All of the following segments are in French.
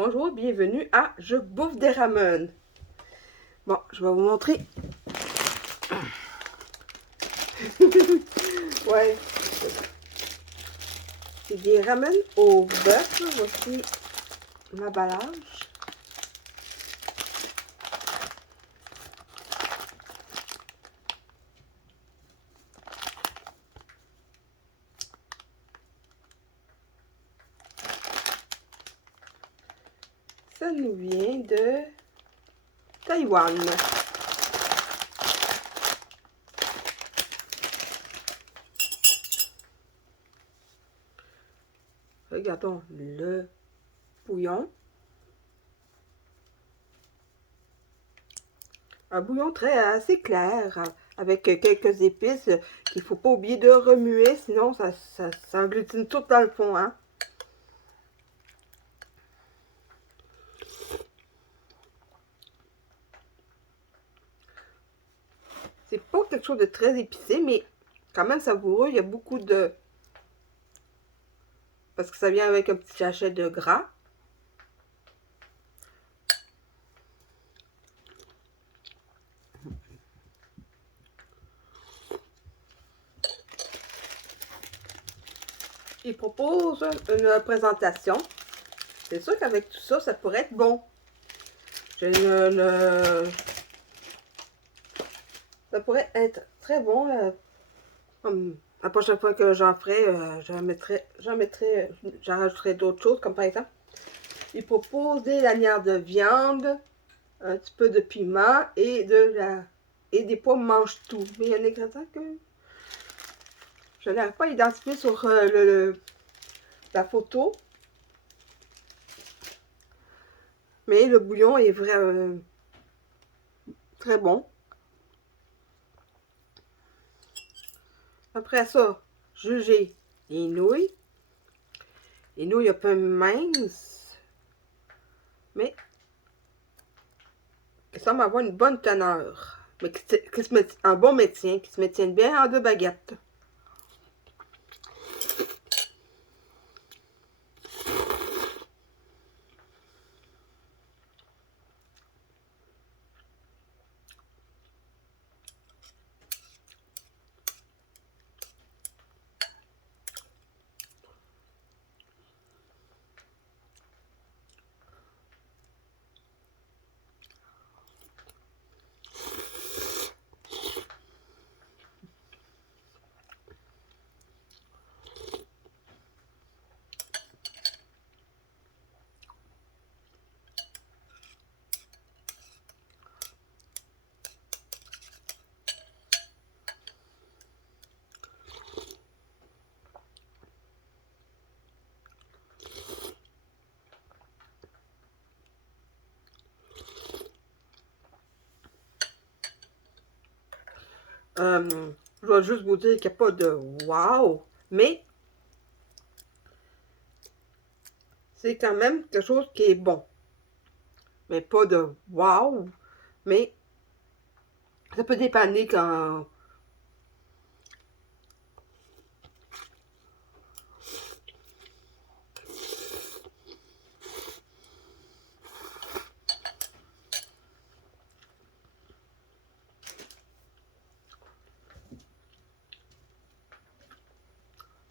Bonjour, bienvenue à Je bouffe des ramen. Bon, je vais vous montrer. Ouais, c'est des ramen au bœuf. Voici l'emballage. Ça nous vient de Taïwan. Regardons le bouillon. Un bouillon assez clair, avec quelques épices qu'il ne faut pas oublier de remuer, sinon ça agglutine tout dans le fond, hein. C'est pas quelque chose de très épicé, mais quand même savoureux. Il y a beaucoup de... Parce que ça vient avec un petit sachet de gras. Il propose une présentation. C'est sûr qu'avec tout ça, ça pourrait être bon. Ça pourrait être très bon. La prochaine fois que j'en ferai, j'en rajouterai d'autres choses, comme par exemple, il propose des lanières de viande, un petit peu de piment et des pommes mange-tout. Mais il y a un ingrédient que je n'arrive pas à identifier sur la photo. Mais le bouillon est vraiment très bon. Après ça, jugez les nouilles. Les nouilles un peu minces, mais qui semblent avoir une bonne teneur. Mais un bon maintien, qui se maintiennent bien en deux baguettes. Je vais juste vous dire qu'il n'y a pas de wow, mais c'est quand même quelque chose qui est bon. Mais pas de wow, mais ça peut dépanner quand...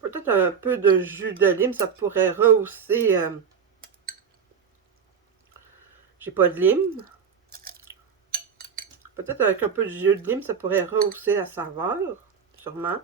Peut-être un peu de jus de lime, ça pourrait rehausser... j'ai pas de lime. Peut-être avec un peu de jus de lime, ça pourrait rehausser la saveur, sûrement.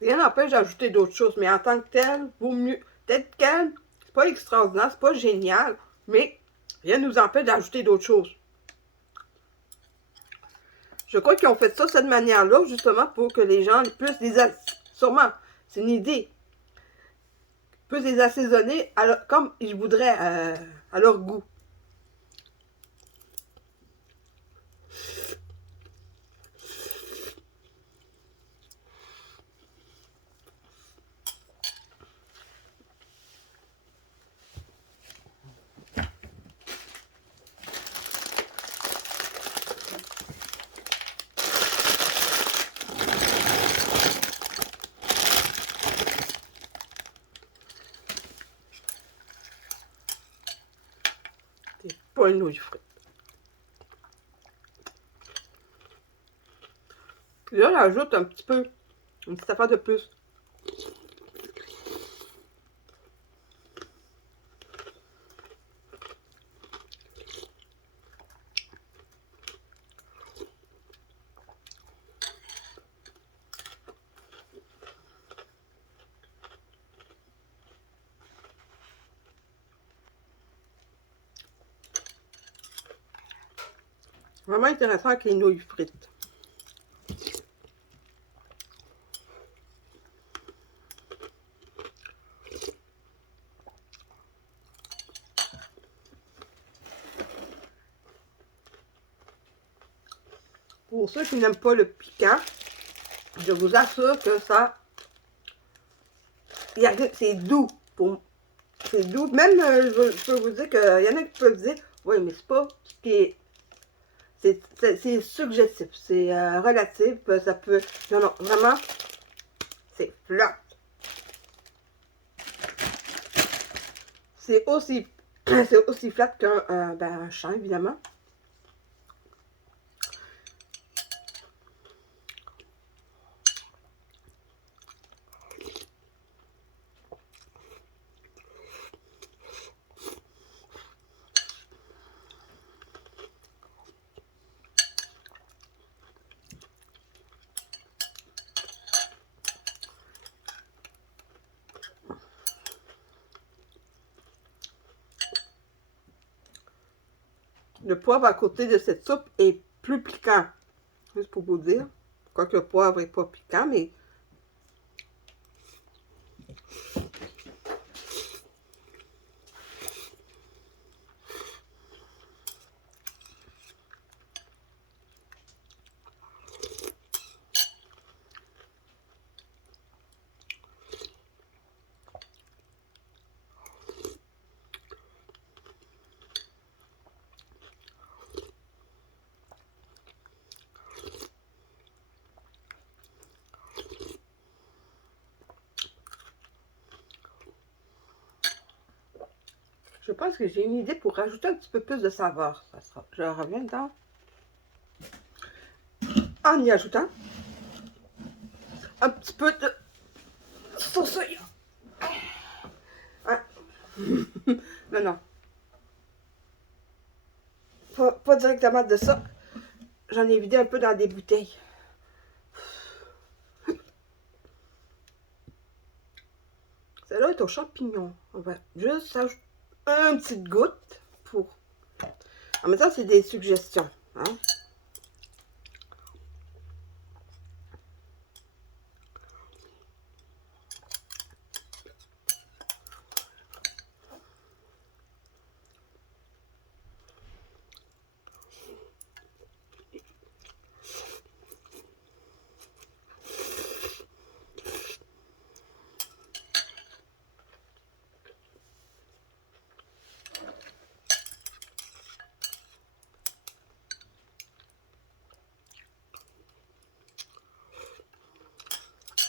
Rien n'empêche d'ajouter d'autres choses, mais en tant que tel, vaut mieux. Peut-être qu'elle, c'est pas extraordinaire, c'est pas génial, mais rien ne nous empêche d'ajouter d'autres choses. Je crois qu'ils ont fait ça de cette manière-là, justement, pour que les gens puissent sûrement, c'est une idée, puissent les assaisonner comme ils voudraient à leur goût. C'est pas une nouille frite. Puis là, j'ajoute un petit peu, une petite affaire de plus. Vraiment intéressant avec les nouilles frites. Pour ceux qui n'aiment pas le piquant, je vous assure que ça, c'est doux. C'est doux. Même, je peux vous dire qu'il y en a qui peuvent dire, oui, mais c'est pas ce qui est. C'est suggestif, c'est relatif, ça peut. Non, non, vraiment, c'est flat. C'est aussi, c'est aussi flat qu'un ben, champ, évidemment. Le poivre à côté de cette soupe est plus piquant. Juste pour vous dire. Quoique le poivre n'est pas piquant, mais je pense que j'ai une idée pour rajouter un petit peu plus de saveur. Je reviens dedans. En y ajoutant un petit peu de sauce soya. Hein? Non, non. Pas directement de ça. J'en ai vidé un peu dans des bouteilles. Celle-là est aux champignons. On va juste ajouter une petite goutte pour. En même temps, c'est des suggestions. Hein?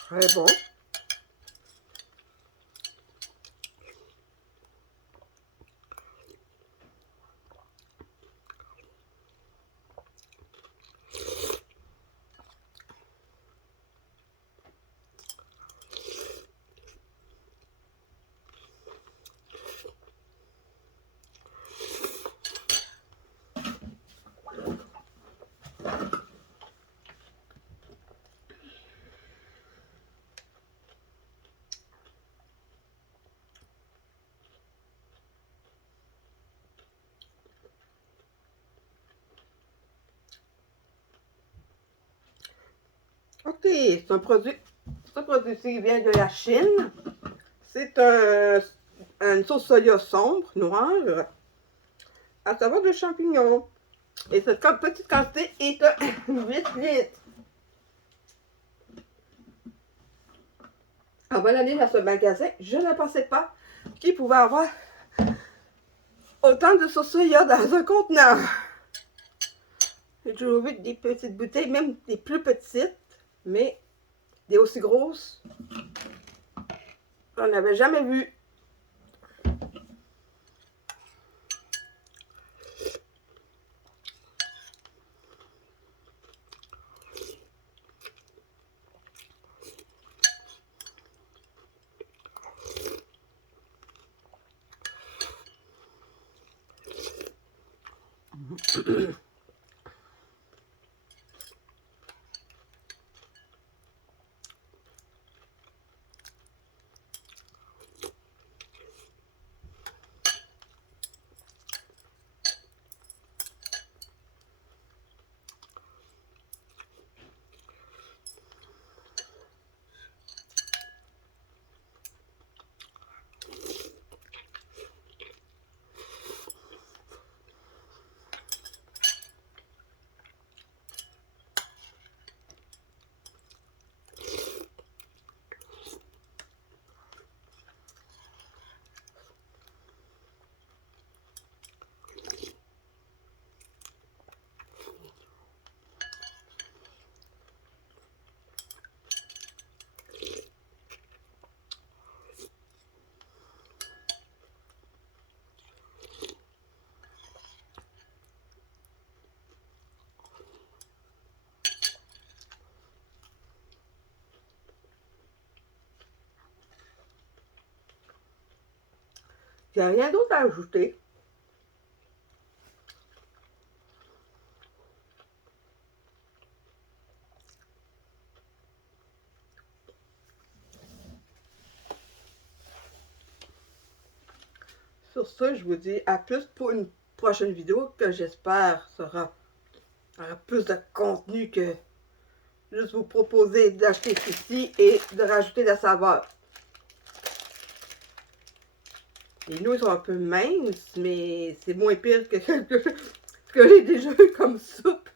Très bon. Ok, c'est un produit. Ce produit-ci vient de la Chine. C'est une sauce soya sombre, noire, à savoir de champignons. Et cette petite quantité est de 8 litres. Avant d'aller dans ce magasin, je ne pensais pas qu'il pouvait avoir autant de sauce soya dans un contenant. J'ai toujours vu des petites bouteilles, même des plus petites, mais des aussi grosses, j'en avais jamais vu. Il n'y a rien d'autre à ajouter. Sur ce, je vous dis à plus pour une prochaine vidéo que j'espère aura plus de contenu que juste vous proposer d'acheter ceci et de rajouter de la saveur. Les nouilles sont un peu minces, mais c'est moins pire que ce que j'ai déjà eu comme soupe.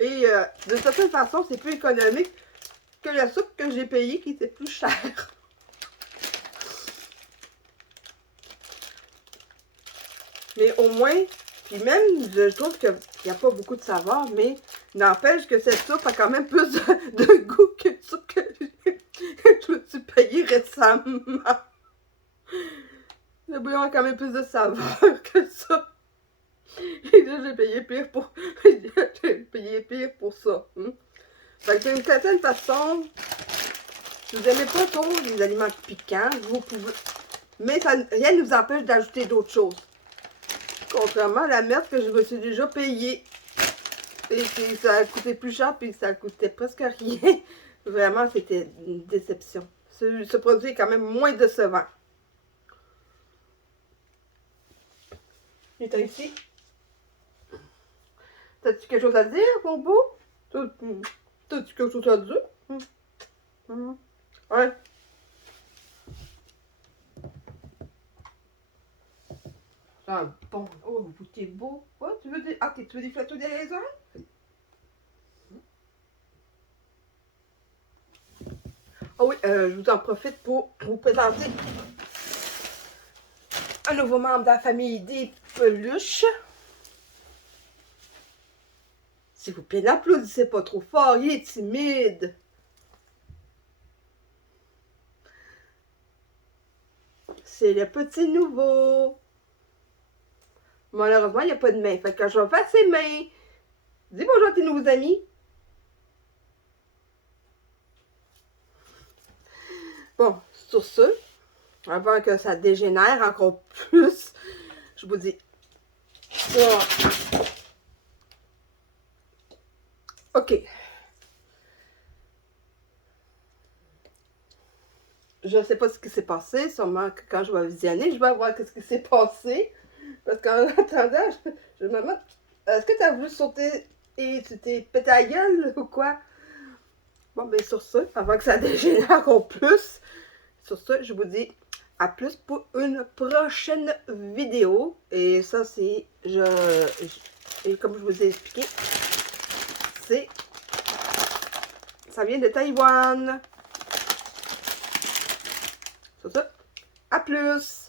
Et de certaine façon, c'est plus économique que la soupe que j'ai payée qui était plus chère. Mais au moins, puis même, je trouve qu'il n'y a pas beaucoup de saveur, mais n'empêche que cette soupe a quand même plus de goût que la soupe que je me suis payée récemment. Le bouillon a quand même plus de saveur que ça. Et là, j'ai payé pire pour... j'ai payé pire pour ça. Fait que d'une certaine façon, si vous n'aimez pas trop les aliments piquants, vous pouvez... Mais ça, rien ne nous empêche d'ajouter d'autres choses. Contrairement à la merde que je me suis déjà payée. Et que ça a coûté plus cher, puis ça coûtait presque rien. Vraiment, c'était une déception. Ce produit est quand même moins décevant. Il est ici. T'as-tu quelque chose à dire, mon beau? T'as-tu quelque chose à dire? Ouais. Ah, bon. Oh, t'es beau. Oh, tu veux des... Ah, tu veux des plateaux des raisins? Ah oui, je vous en profite pour vous présenter un nouveau membre de la famille des peluches. S'il vous plaît, n'applaudissez pas trop fort, il est timide. C'est le petit nouveau. Malheureusement, il n'y a pas de main. Fait que je vais faire ses mains. Dis bonjour à tes nouveaux amis. Bon, sur ce, avant que ça dégénère encore plus, je vous dis... Bon. OK. Je ne sais pas ce qui s'est passé. Sûrement que quand je vais visionner, je vais voir ce qui s'est passé. Parce qu'en attendant, je me demande, est-ce que tu as voulu sauter et tu t'es pété la gueule ou quoi? Bon, ben sur ça, avant que ça dégénère encore plus, sur ça, je vous dis à plus pour une prochaine vidéo. Et ça, c'est, et comme je vous ai expliqué, ça vient de Taïwan. Sur ça, à plus!